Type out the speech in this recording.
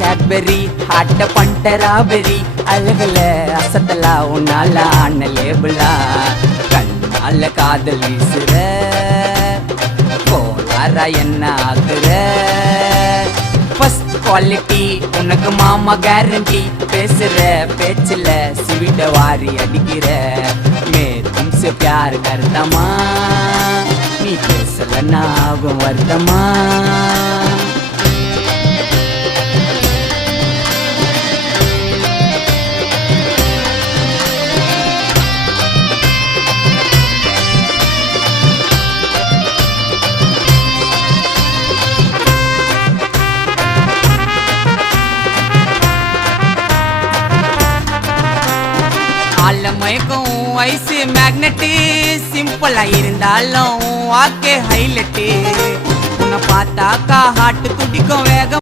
Cadbury ஹாட்ட பண்ட ராபெரி அழகுல அசத்தலா உன்னால ஆன லேபிளா கண்ணால காதல் வீசுற கோளாரா என்ன ஆகுற ஃபர்ஸ்ட் குவாலிட்டி உனக்கு மாமா கேரண்டி பேசுற பேச்சுல ஸ்வீட்ட வாரி அடிக்கிற மே தும்சே प्यार करता நீ பேசலன்னா ஆகும் வருத்தமா மயக்கம் ஐஸ் மேக்னெட்டு சிம்பிளா இருந்தாலும் வாக்கே ஹைலைட்டு உன்னை பார்த்தாக்கா ஹார்ட் துடிக்கும் வேகம்